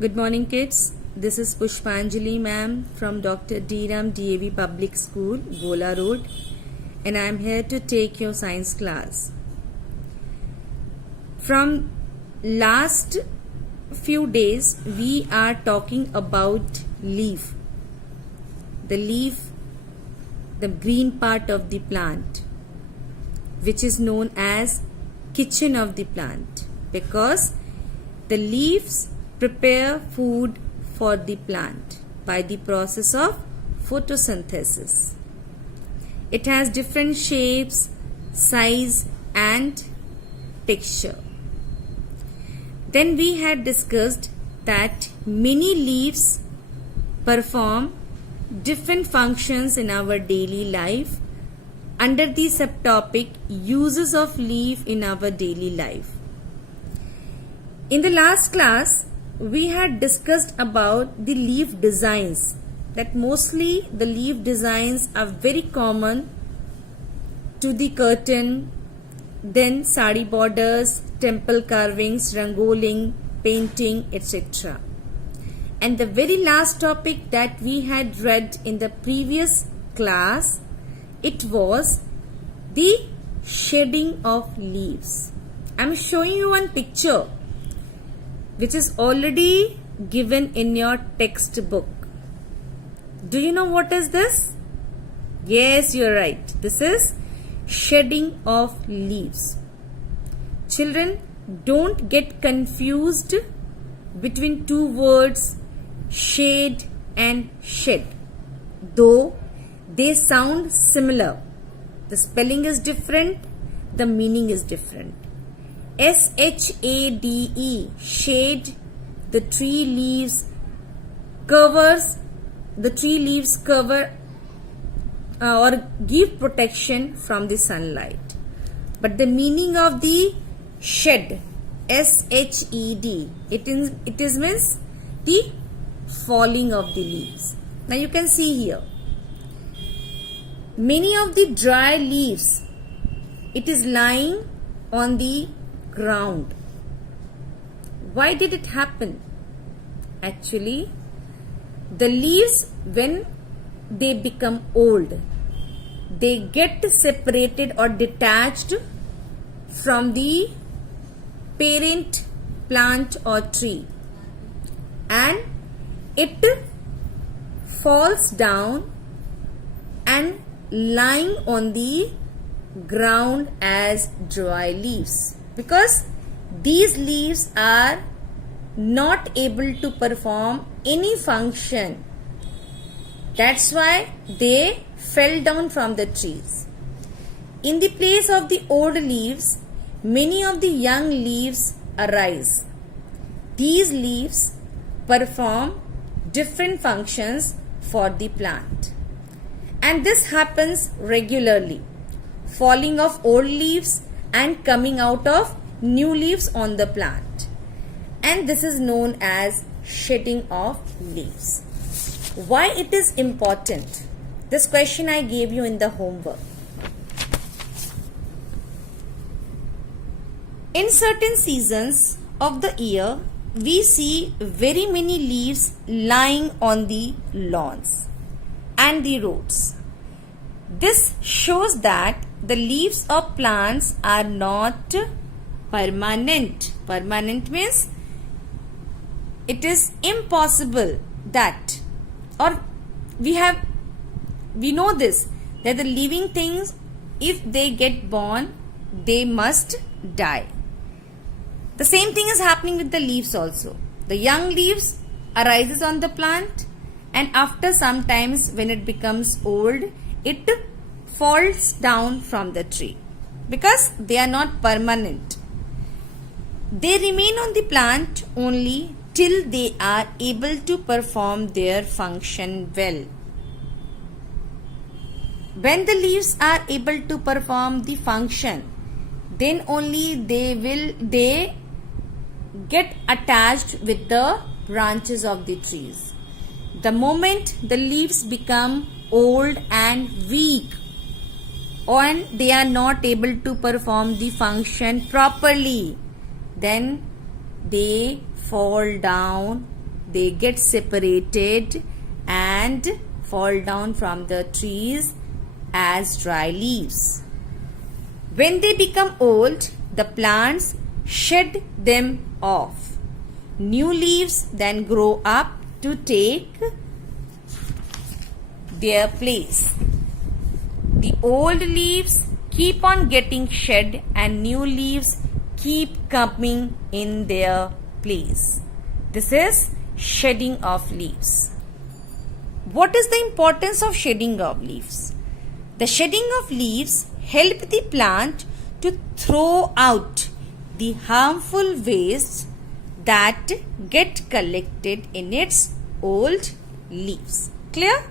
Good morning, kids. This is Pushpanjali ma'am from Dr. D. Ram DAV Public School, Gola Road, and I am here to take your science class. From last few days, we are talking about leaf. The leaf, the green part of the plant, which is known as kitchen of the plant, because the leaves prepare food for the plant by the process of photosynthesis. It has different shapes, size and texture. Then we had discussed that many leaves perform different functions in our daily life under the subtopic uses of leaf in our daily life. In the last class, we had discussed about the leaf designs, that mostly the leaf designs are very common to the curtain, then sari borders, temple carvings, rangoling, painting, etc. And the very last topic that we had read in the previous class, it was the shedding of leaves. I am showing you one picture which is already given in your textbook. Do you know what is this? Yes, you are right. This is shedding of leaves. Children, don't get confused between two words, shade and shed. Though they sound similar, the spelling is different, the meaning is different. S-H-A-D-E, shade, the tree leaves cover or give protection from the sunlight. But the meaning of the shed, S-H-E-D, it is means the falling of the leaves. Now you can see here, many of the dry leaves, it is lying on the ground. Why did it happen? Actually, the leaves, when they become old, they get separated or detached from the parent plant or tree, and it falls down and lying on the ground as dry leaves, because these leaves are not able to perform any function. That's why they fell down from the trees. In the place of the old leaves, many of the young leaves arise. These leaves perform different functions for the plant. And this happens regularly, falling of old leaves and coming out of new leaves on the plant. And this is known as shedding of leaves. Why it is important? This question I gave you in the homework. In certain seasons of the year, we see very many leaves lying on the lawns and the roads. This shows that the leaves of plants are not permanent. Permanent means it is impossible that, or we know this, that the living things, if they get born, they must die. The same thing is happening with the leaves also. The young leaves arises on the plant, and after some times when it becomes old, it falls down from the tree, because they are not permanent. They remain on the plant only till they are able to perform their function well. When the leaves are able to perform the function, then only they get attached with the branches of the trees. The moment the leaves become old and weak, and they are not able to perform the function properly, then they fall down they get separated and fall down from the trees as dry leaves. When they become old, the plants shed them off. New leaves then grow up to take their place. The old leaves keep on getting shed and new leaves keep coming in their place. This is shedding of leaves. What is the importance of shedding of leaves? The shedding of leaves help the plant to throw out the harmful wastes that get collected in its old leaves. Clear?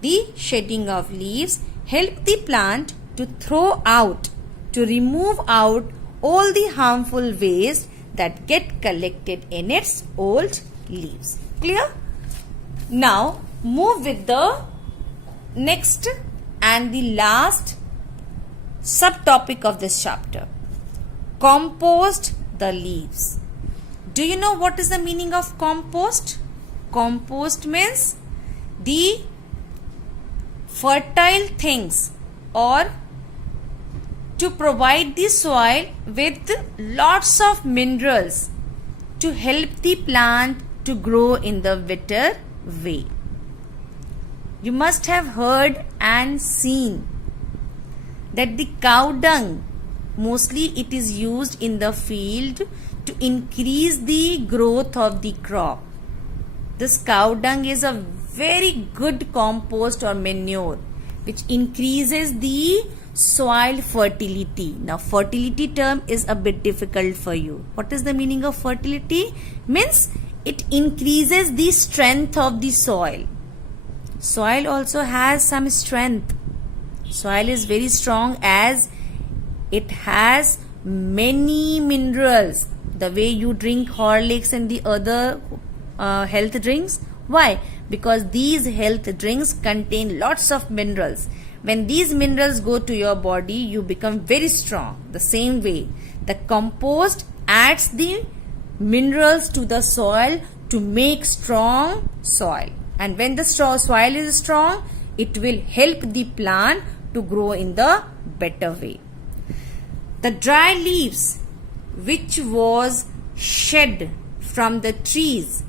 The shedding of leaves help the plant to throw out, to remove out all the harmful waste that get collected in its old leaves. Clear? Now move with the next and the last subtopic of this chapter. Compost the leaves. Do you know what is the meaning of compost? Compost means the fertile things, or to provide the soil with lots of minerals to help the plant to grow in the better way. You must have heard and seen that the cow dung, mostly it is used in the field to increase the growth of the crop. This cow dung is a very good compost or manure which increases the soil fertility. Now fertility term is a bit difficult for you. What is the meaning of fertility? Means it increases the strength of the soil. Soil also has some strength. Soil is very strong as it has many minerals. The way you drink Horlicks and the other health drinks. Why? Because these health drinks contain lots of minerals. When these minerals go to your body, you become very strong. The same way, the compost adds the minerals to the soil to make strong soil. And when the soil is strong, it will help the plant to grow in the better way. The dry leaves which was shed from the trees,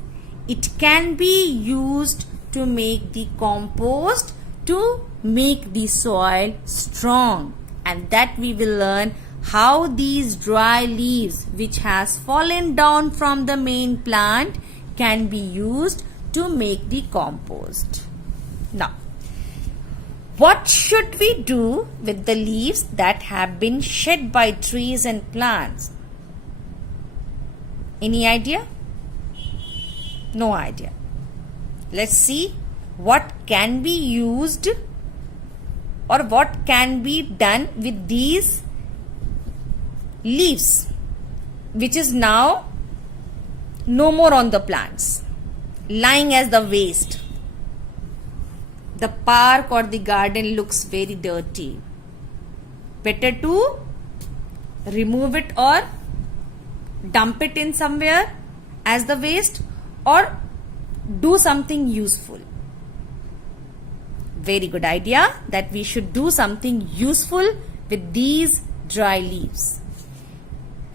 it can be used to make the compost to make the soil strong, and that we will learn how these dry leaves which has fallen down from the main plant can be used to make the compost. Now, what should we do with the leaves that have been shed by trees and plants? Any idea? No idea. Let's see what can be used or what can be done with these leaves which is now no more on the plants, lying as the waste. The park or the garden looks very dirty. Better to remove it or dump it in somewhere as the waste, or do something useful. Very good idea that we should do something useful with these dry leaves.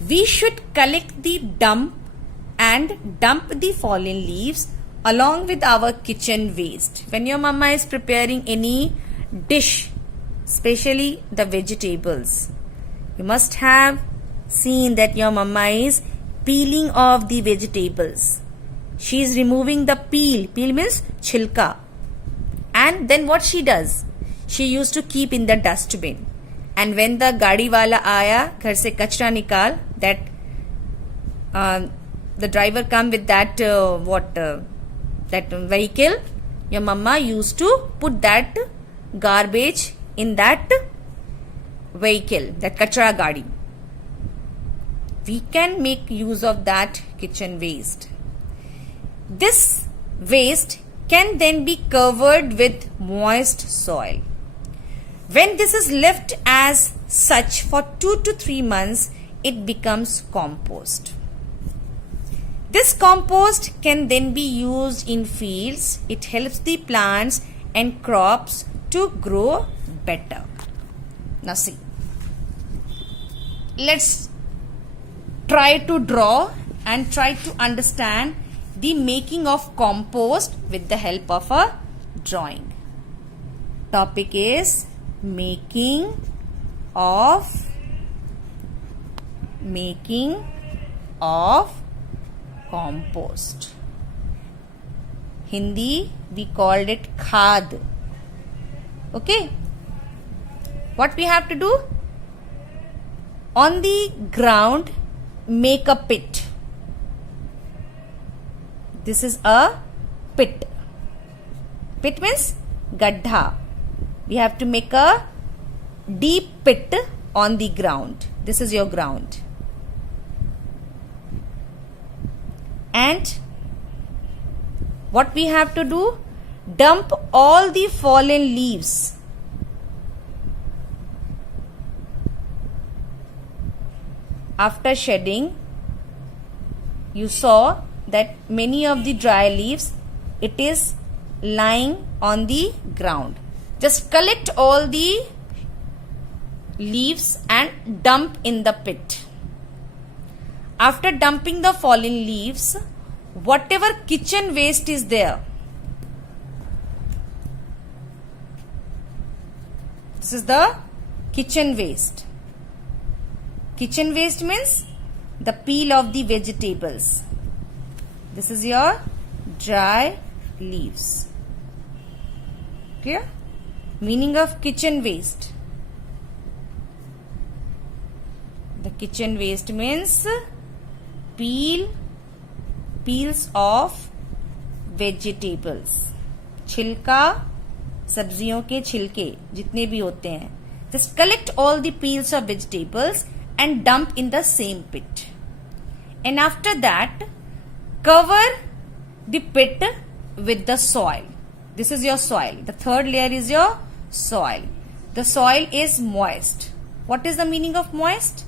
We should collect the dump the fallen leaves along with our kitchen waste. When your mama is preparing any dish, especially the vegetables, you must have seen that your mama is peeling off the vegetables. She is removing the peel. Peel means chilka. And then what she does? She used to keep in the dustbin. And when the gaadi wala aaya, ghar se kachra nikal, that the driver come with that that vehicle, your mama used to put that garbage in that vehicle, that kachra gaadi. We can make use of that kitchen waste. This waste can then be covered with moist soil. When this is left as such for 2 to 3 months, it becomes compost. This compost can then be used in fields. It helps the plants and crops to grow better. Now see, let's try to draw and try to understand the making of compost with the help of a drawing. Topic is making of compost. Hindi we called it khad. Okay. What we have to do? On the ground, make a pit. This is a pit. Pit means gaddha. We have to make a deep pit on the ground. This is your ground. And what we have to do? Dump all the fallen leaves. After shedding, you saw that many of the dry leaves, it is lying on the ground. Just collect all the leaves and dump in the pit. After dumping the fallen leaves, whatever kitchen waste is there, this is the kitchen waste. Kitchen waste means the peel of the vegetables. This is your dry leaves. Clear? Meaning of kitchen waste. The kitchen waste means peels of vegetables. छिलका, सब्जियों के छिलके जितने भी होते हैं. Just collect all the peels of vegetables and dump in the same pit. And after that, cover the pit with the soil. This is your soil. The third layer is your soil. The soil is moist. What is the meaning of moist?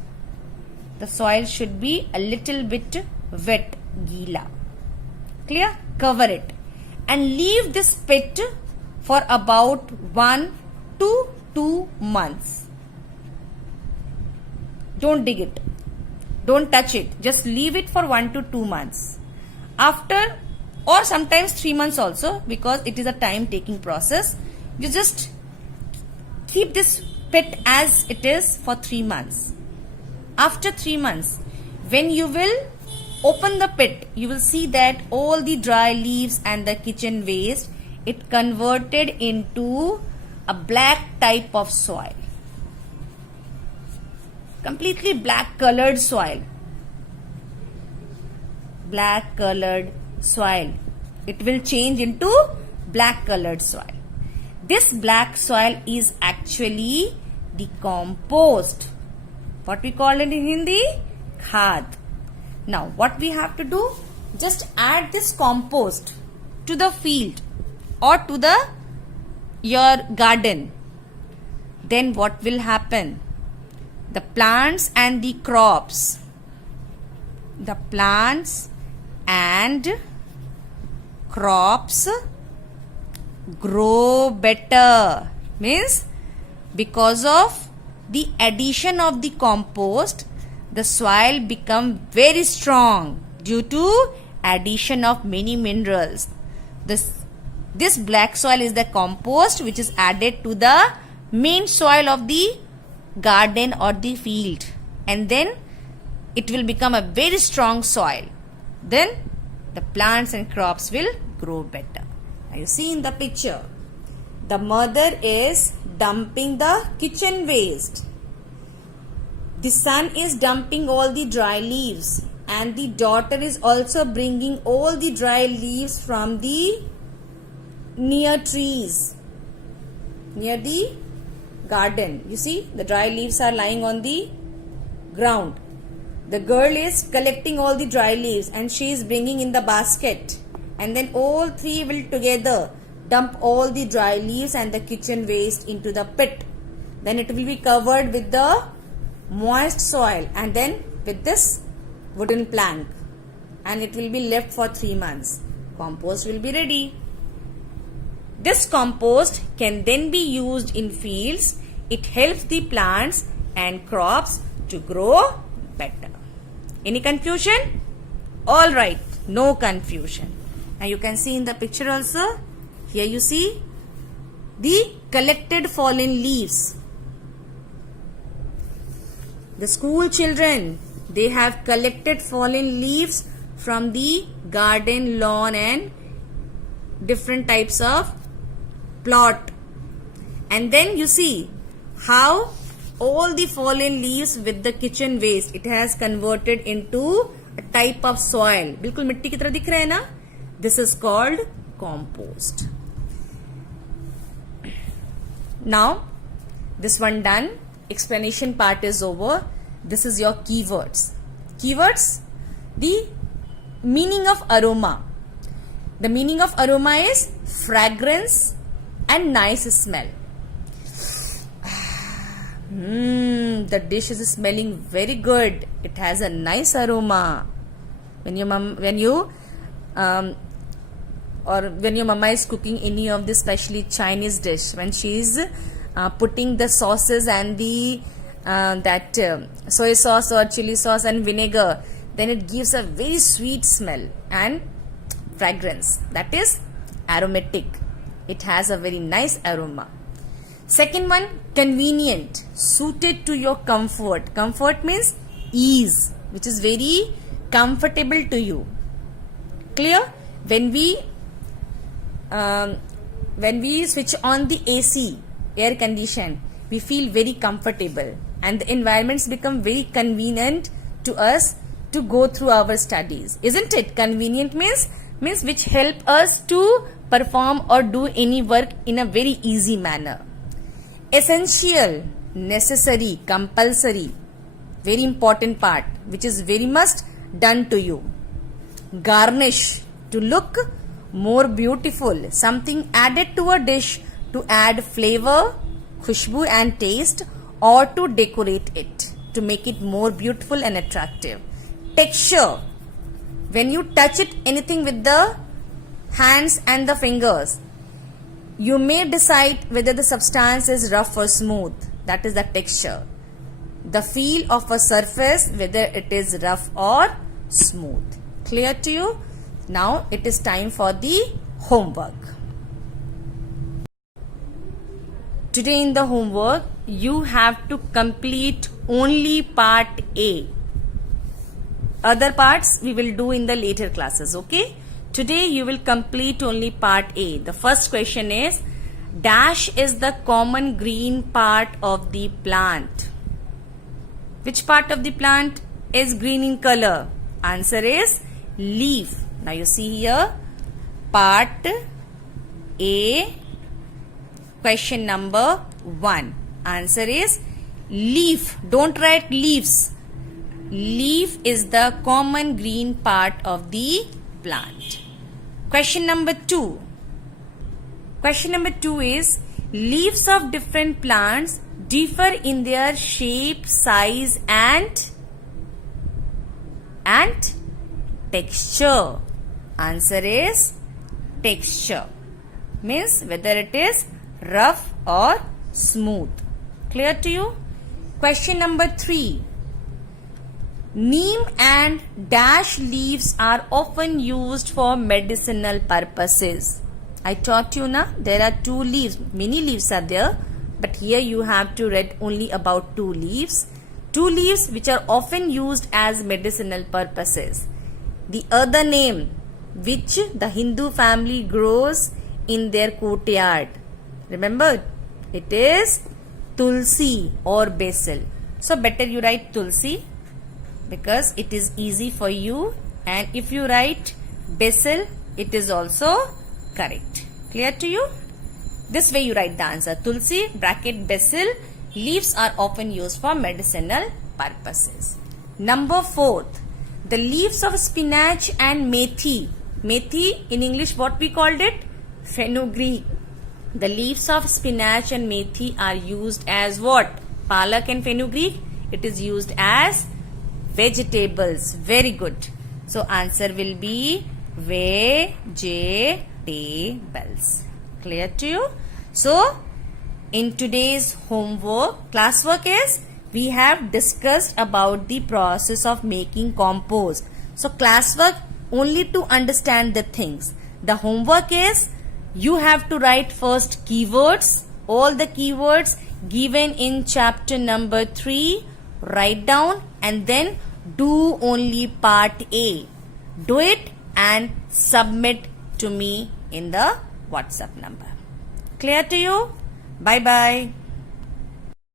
The soil should be a little bit wet, gila. Clear? Cover it. And leave this pit for about 1 to 2 months. Don't dig it. Don't touch it. Just leave it for 1 to 2 months. After, or sometimes 3 months also, because it is a time taking process, you just keep this pit as it is for 3 months. After 3 months, when you will open the pit, you will see that all the dry leaves and the kitchen waste, it converted into a black type of soil. Completely black colored soil. Black colored soil. It will change into black colored soil. This black soil is actually the compost. What we call it in Hindi? Khad. Now what we have to do? Just add this compost to the field or to your garden. Then what will happen? The plants and the crops. The plants and crops grow better. Means because of the addition of the compost, the soil become very strong due to addition of many minerals. This black soil is the compost which is added to the main soil of the garden or the field, and then it will become a very strong soil. Then the plants and crops will grow better. Now you see in the picture, the mother is dumping the kitchen waste. The son is dumping all the dry leaves, and the daughter is also bringing all the dry leaves from the near trees, near the garden. You see, the dry leaves are lying on the ground. The girl is collecting all the dry leaves and she is bringing in the basket, and then all three will together dump all the dry leaves and the kitchen waste into the pit. Then it will be covered with the moist soil and then with this wooden plank. and it will be left for 3 months. Compost will be ready. This compost can then be used in fields. It helps the plants and crops to grow better. Any confusion? All right, no confusion. Now you can see in the picture also. Here you see the collected fallen leaves. The school children, they have collected fallen leaves from the garden, lawn and different types of plot. And then you see how all the fallen leaves with the kitchen waste, it has converted into a type of soil. बिल्कुल मिट्टी की तरह दिख रहा है ना? This is called compost. Now, this one done. Explanation part is over. This is your keywords. Keywords, the meaning of aroma. The meaning of aroma is fragrance and nice smell. The dish is smelling very good. It has a nice aroma. When your mama is cooking any of this, especially Chinese dish, when she is putting the sauces and the soy sauce or chili sauce and vinegar, then it gives a very sweet smell and fragrance. That is aromatic. It has a very nice aroma. Second one, convenient, suited to your comfort. Comfort means ease, which is very comfortable to you. Clear? When we switch on the AC, air condition, we feel very comfortable and the environments become very convenient to us to go through our studies. Isn't it? Convenient means which help us to perform or do any work in a very easy manner. Essential, necessary, compulsory, very important part, which is very much done to you. Garnish, to look more beautiful, something added to a dish to add flavor, khushbu and taste, or to decorate it, to make it more beautiful and attractive. Texture, when you touch it anything with the hands and the fingers, you may decide whether the substance is rough or smooth. That is the texture. The feel of a surface, whether it is rough or smooth. Clear to you? Now it is time for the homework. Today in the homework, you have to complete only part A. Other parts we will do in the later classes, okay? Today you will complete only part A. The first question is, dash is the common green part of the plant. Which part of the plant is green in color? Answer is leaf. Now you see here, part A, question number 1. Answer is leaf. Don't write leaves. Leaf is the common green part of the plant. Question number 2. Question number 2 is, leaves of different plants differ in their shape, size and texture. Answer is texture. Means whether it is rough or smooth. Clear to you? Question number 3. Neem and dash leaves are often used for medicinal purposes. I taught you na, there are 2 leaves. Many leaves are there, but here you have to read only about 2 leaves. 2 leaves which are often used as medicinal purposes. The other name which the Hindu family grows in their courtyard. Remember, it is tulsi or basil. So better you write tulsi, because it is easy for you, and if you write basil, it is also correct. Clear to you? This way you write the answer. Tulsi bracket basil, leaves are often used for medicinal purposes. Number 4, the leaves of spinach and methi. Methi in English what we called it? Fenugreek. The leaves of spinach and methi are used as what? Palak and fenugreek. It is used as vegetables. Very good. So answer will be vegetables. Clear to you? So in today's homework, classwork is, we have discussed about the process of making compost. So classwork only to understand the things. The homework is, you have to write first keywords, all the keywords given in chapter number 3, write down and then do only part A. Do it and submit to me in the WhatsApp number. Clear to you? Bye bye.